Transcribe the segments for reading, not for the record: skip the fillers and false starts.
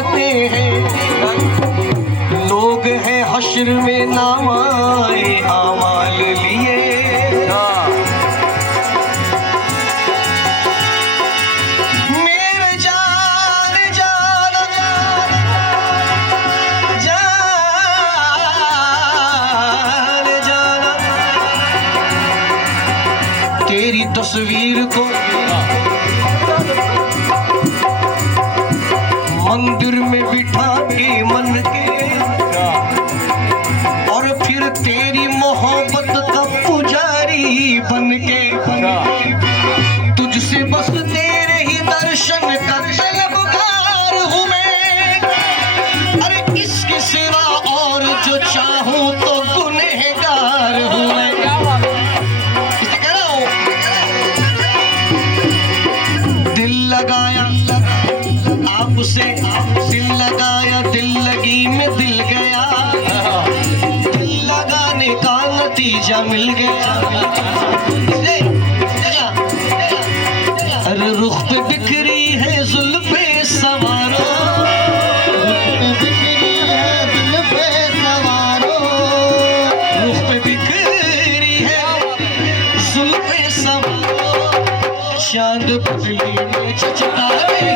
जाते हैं लोग हैं हश्र में नामाए आमाल लिए। मेरे जान जान जान जान तेरी तस्वीर को मंदिर में बिठा के मन के और फिर तेरी मोहब्बत का पुजारी बन के तुझसे बस तेरे ही दर्शन का तलबगार हूँ मैं। अरे इसके सिवा और जो चाहूँ तो गुनहगार हूँ मैं। इसे कह रहा हूँ दिल लगाया आपसे दिल लगाया दिल लगी में दिल गया दिल लगाने का नतीजा मिल गया। अरे रुख पे बिखरी है जुल्फे सवारो रुख पे बिखरी है जुल्फे सवारो चांद बिजली में चचता रही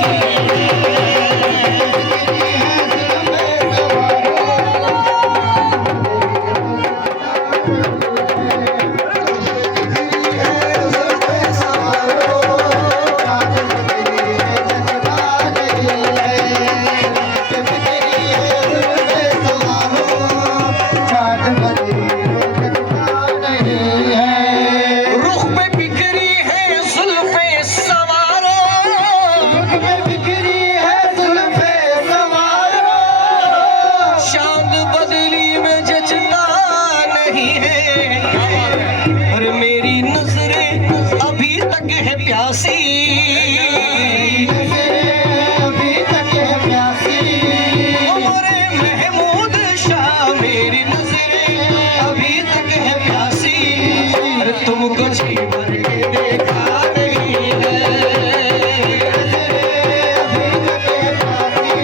प्यासी अभी तक है प्यासी उमरे महमूद शाह मेरी नजरें अभी तक है प्यासी। तुमको जीवन के देखा नहीं है अभी तक है प्यासी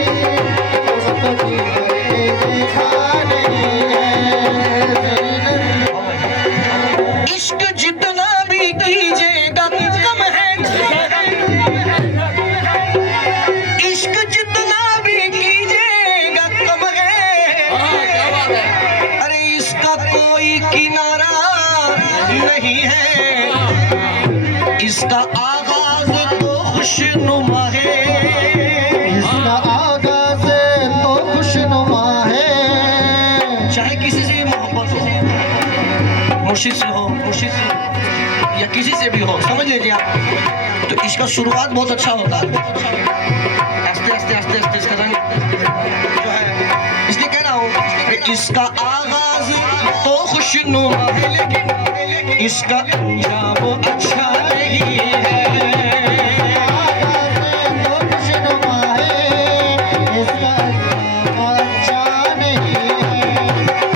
तुमको जीवन के देखा नहीं है। इश्क जितना भी कीजिएगा किनारा नहीं है इसका आगाज तो खुशनुमा है इसका आगाज तो खुशनुमा है। चाहे किसी से भी मोहब्बत हो मुर्शिद से हो या किसी से भी हो समझ लीजिए आप तो इसका शुरुआत बहुत अच्छा होता है आस्ते आस्ते आस्ते आस्ते इसका रंग जो है इसलिए कह रहा हूँ इसका आगाज तो खुशनुमा है लेकिन इसका अंजाम अच्छा नहीं है। तो खुशनुमा है इसका अंजाम अच्छा नहीं है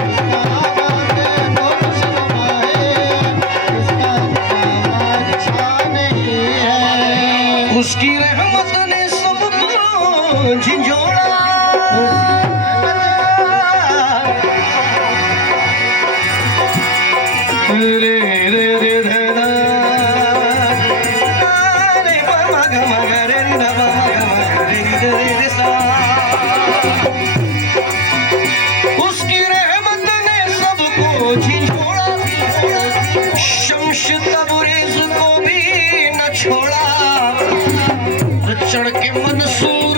इसका आगाज तो खुशनुमा है इसका अंजाम अच्छा नहीं है। उसकी रहमत ने सबको झिंझोड़ा रे रे रे रे रा रे मा गा मा गा रे रे रा मा गा मा रे रे रे सा। उसकी रहमत ने सबको झिझोड़ा शम्स तबरेज़ को भी न छोड़ा। चढ़ के मंसूर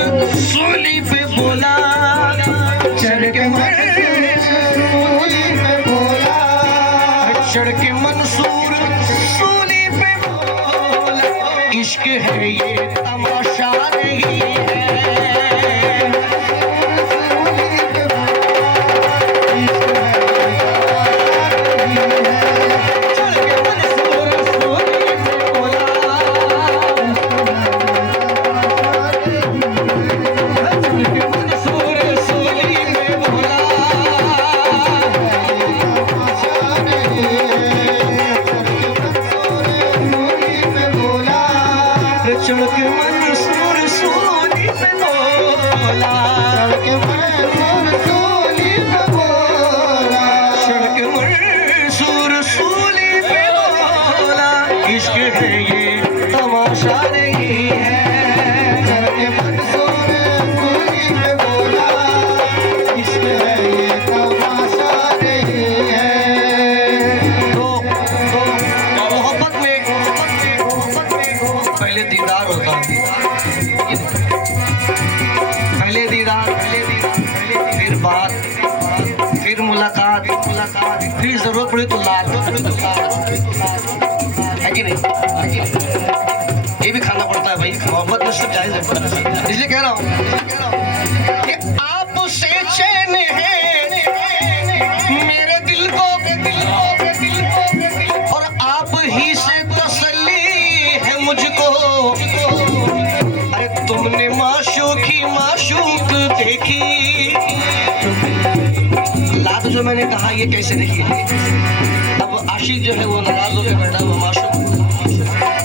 सूली पे बोला चढ़ के चढ़ के मंसूर सूली पे बोला इश्क है ये तमाशा नहीं है। चढ़ के मंसूर सूली पे बोला इश्क है ये तमाशा नहीं है, करके मंसूर सूली पे बोला, इश्क है ये तमाशा नहीं है। तो मोहब्बत में पहले दीदार होता है, पहले दीदार, फिर बात, फिर मुलाकात, फिर जरूरत पड़े तो लाल, है कि नहीं? ये भी खाना पड़ता है भाई, मोहब्बत में सब जायज है। इसलिए कह रहा हूँ कि आपसे चैन है मेरे दिल को, और आप ही से तसल्ली है मुझको। अरे तुमने माशूकी माशूक देखी, लात जो मैंने कहा ये कैसे देखी? अब आशिक जो है वो नाराज होकर बैठा हुआ, माशूक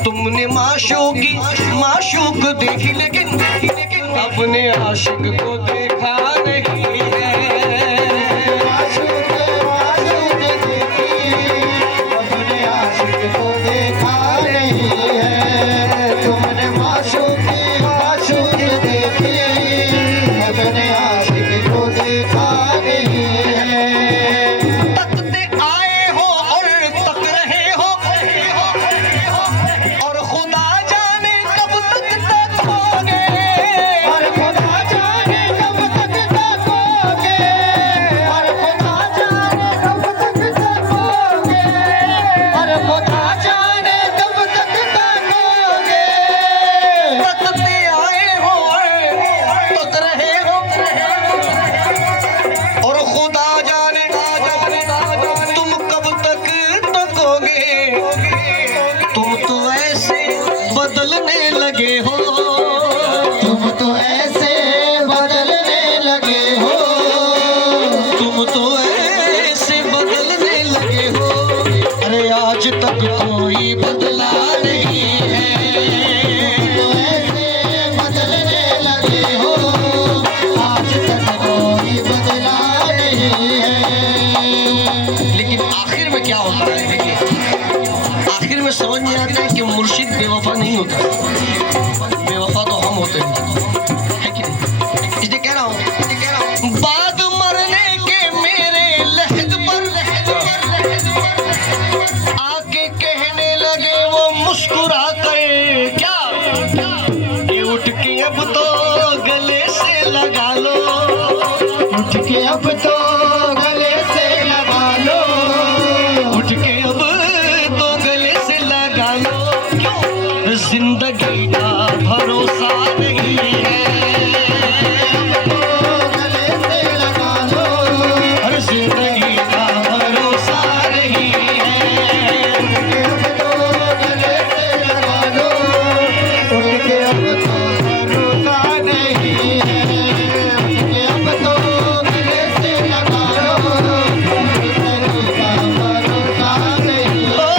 तुमने माशूकी माशूक देखी, लेकिन अपने आशिक को देखा नहीं है। माशूक देखी, अपने आशिक को देखा नहीं है। तुमने माशूकी माशूक देखी, अपने आशिक को देखा नहीं है। तकते आए हो और तक रहे हो, और खुदा जाने कब तक तकोगे, और खुदा जाने कब तक तकोगे, और खुदा जाने कब तक तकोगे, और खुदा जाने कब तक तकोगे। तकते आए हो और तक रहे हो, और खुदा जाने तुम कब तक तकोगे। तुम तो ऐसे बदलने लगे हो, तुम तो ऐसे बदलने लगे हो, तुम तो ऐसे बदलने लगे हो। अरे आज तक कोई बदला नहीं है, तो ऐसे बदलने लगे हो, आज तक कोई बदला नहीं है। लेकिन आखिर में क्या होता है? देखिए आखिर में समझ में आता है कि मुर्शिद बेवफा नहीं होता, बेवफा तो हम होते हैं, है कि नहीं? इसलिए कह रहा हूँ बाद मरने के मेरे लहद पर आके कहने लगे वो मुस्कुरा कर, क्या ये उठ के अब तो गले से लगा लो, उठ के अब तो गले से लगा लो, उठ के अब तो गले से लगा लो। क्यों? जिंदगी का भरोसा नहीं है, गले से लगा लो, हर जिंदगी का भरोसा नहीं है। अब तो गले से लगा लो, उठ के अब तो भरोसा नहीं है, अब तो गले से लगा लो, जिंदगी का भरोसा नहीं है।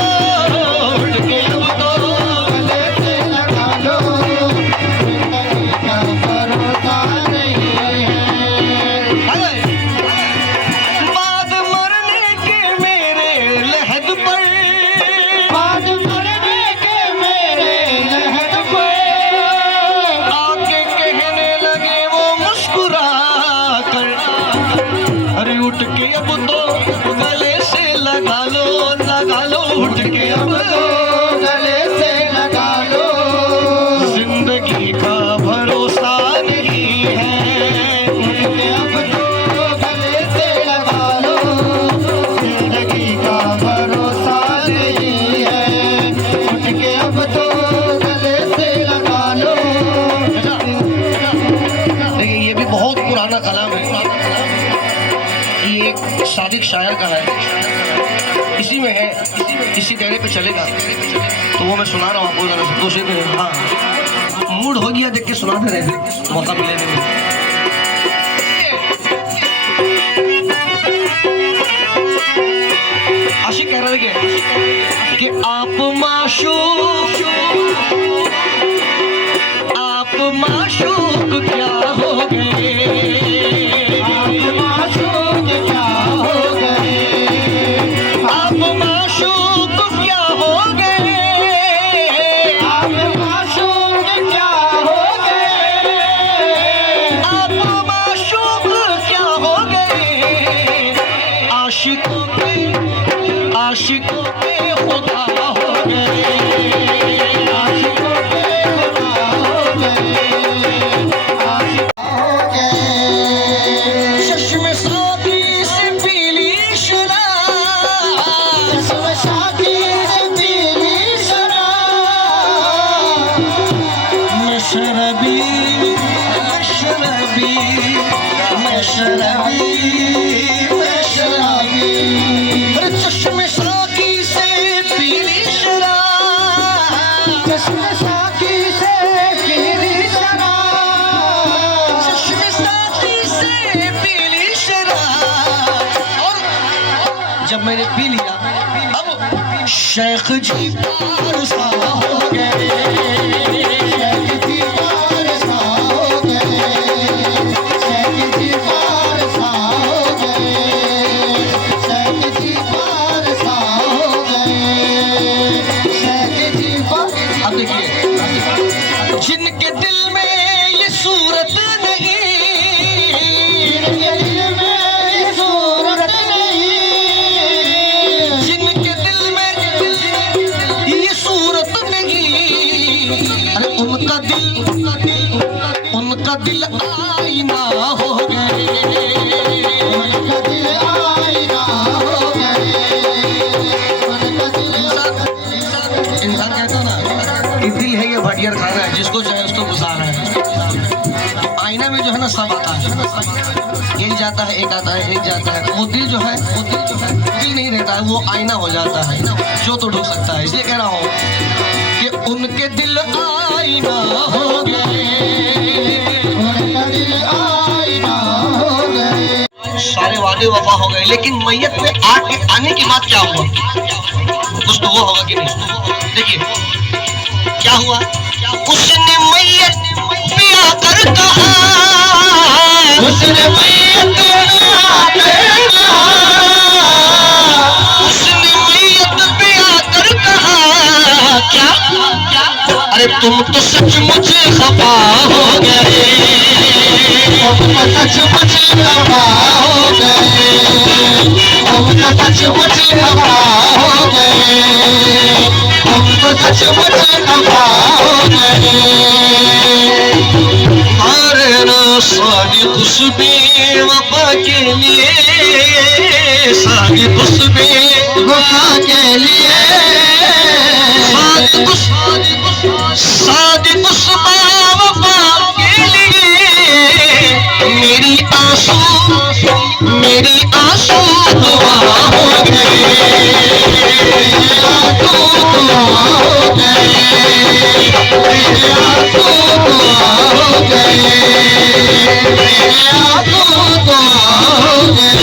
उठ के अब तो गले से लगा लो, जिंदगी का भरोसा नहीं है। बाद मरने के मेरे लहद पर, बाद मरने के मेरे लहद पर आके कहने लगे वो मुस्कुरा कर, अरे उठ के अब तो गले से लगा लो, उठ के अब तो गले से लगा लो, जिंदगी का भरोसा नहीं है। उठ के अब तो गले से लगा लो, जिंदगी का भरोसा नहीं है। उठ के अब तो गले से लगा लो। देखिए ये भी बहुत पुराना कलाम है, ये एक सादिक शायर का है, इसी में है, इसी दायरे पे चलेगा, तो वो मैं सुना रहा हूँ आपको जरा दूसरे पे। हाँ मूड हो गया देख के सुनाते रहे, मौका मिले नहीं। आशिक कह रहे थे कि आप माशूक क्या हो गए, मैं शराबी, मैं शराबी। अरे चश्मे साकी से पीली शराब, चश्मे साकी से पीली शराब, चश्मे साकी से पीली शराब। और जब मैंने पी लिया, अब शेख जी पारसा हो गए, शेख जी पारसा हो गए, शेख जी पारसा हो गए, शेख जी पारसा हो गए, शेख जी पारसा। अब देखिए, जिनके दिल में ये सूरत नहीं, जिनके दिल में ये सूरत नहीं, जिनके दिल में ये सूरत नहीं, अरे उनका दिल आईना हो गए, उनका दिल आईना हो गए, उनका दिल। इंसान कहता ना कि दिल है ये भटियार खाना है, जिसको चाहे उसको गुजारा है। तो आईना में जो है ना सब आता है, एक जाता है, एक आता है, एक जाता है। वो दिल जो है दिल नहीं रहता है, वो आईना हो जाता है, जो तो ढूंढ सकता है। इसलिए कह रहा हूँ कि उनके दिल आईना हो गए, उनका दिल आईना हो गए। सारे वादे वफा हो गए, लेकिन मैयत में आने के बाद क्या हुआ? कुछ तो वो होगा कि नहीं? देखिए क्या हुआ। उसने मैयत पे आकर कहा, उसने मैयत पे आकर कहा, उसने मैयत पे आकर कहा, क्या? अरे तुम तो सचमुच खफा हो गए, तुम तो सचमुच खफा हो गए, तुम तो सचमुच खफा हो गए, तुम तो सचमुच खफा हो गए। अरे ना सारी खुशबी वफा के लिए, सारी खुशबी वफा के लिए, सारी खुशबा वफा के लिए, मेरी आंसू दुआ हो गए, आंसू दुआ हो गए, आंसू दुआ हो गए, आंसू दुआ हो गए।